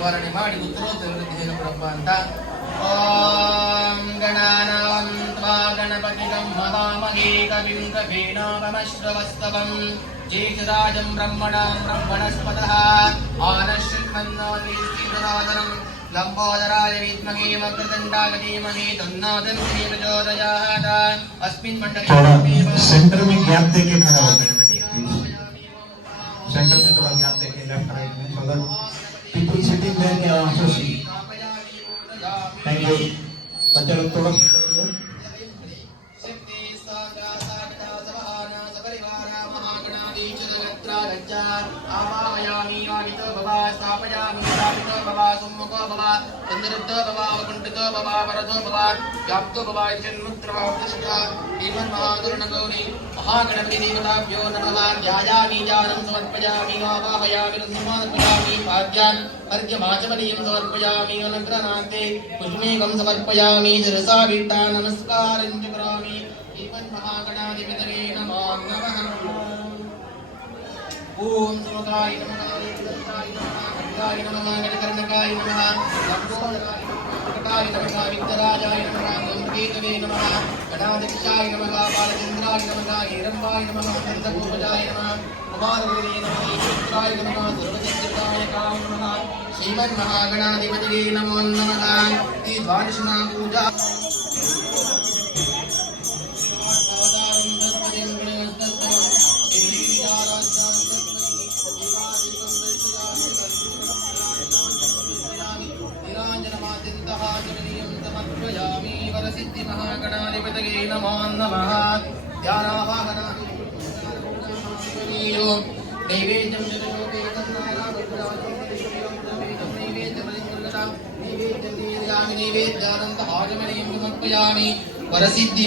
ನಿವಾರಣೆ ಮಾಡಿ ಉತ್ತರೋತ್ತರ ವೃದ್ಧಿಯನ್ನು ಕೊಡಪ್ಪ ಅಂತ. ಓಂ ಗಣಾನಾಂ ತ್ವಾ ಗಣಪತಿಗಂ ಮಹಾಮಹೇ ಕವಿಂ ಕವೀನಾಮಶ್ರವಸ್ತವಂ ಜ್ಯೇಷ್ಠರಾಜಂ ಬ್ರಹ್ಮಣಾಂ ಬ್ರಹ್ಮಣಸ್ಪತಃ ಆನಶ್ಚಿನ್ಮನ್ನೋನಿಶ್ಚಿತರಾದರಂ लंबोदराय विद्महे वक्रतुंडाय धीमहि तन्नो दन्ति प्रचोदयात्. अस्मिन् मंडले सेंटर में गैप देके खड़ा हो जाए. सेंटर में थोड़ा गैप देके लेफ्ट राइट में so that people sitting there can also see. Thank you. बच्चे लोग थोड़ा आवाहयामि वादितो भवा स्थापयामि स्थापितो भवा सम्मुखो भवा चन्द्रतो भवा वकुण्ठितो भवा वरदो भवा व्याप्तो भवा जन्मुत्रवाप्तश्च श्रीमन्महागुरुणगौरी महागणपति देवताभ्यो नमः. ध्यायामि ज्ञानं समर्पयामि आवाहयामि समर्पयामि पाद्यान् अर्घ्यमाचमनीयं समर्पयामि अनुग्रहणार्थे पुष्पमेकं समर्पयामि शिरसा विट्टा नमस्कारं च करोमि. श्रीमन्महागणाधिपतये नमो नमः. ओम समकाय नमः गणकाय नमः गणकर्णकाय नमः लंबोदराय नमः विद्यराजाय नमः गंगेतवे नमः गणाध्यक्षाय नमः बालचंद्राय नमः हिरंबाय नमः नंदगोपजाय नमः कुमारगुरुवे नमः ईश्वराय नमः सर्वचंद्राय काय नमः. श्रीमन्महागणाधिपतये नमो नमः. ई द्वादशना पूजा वरसिद्धि महागणाधिपतये नमो नमः. नैवेद्यं नैवेद्यानंद समर्पयामि. वरसिद्धि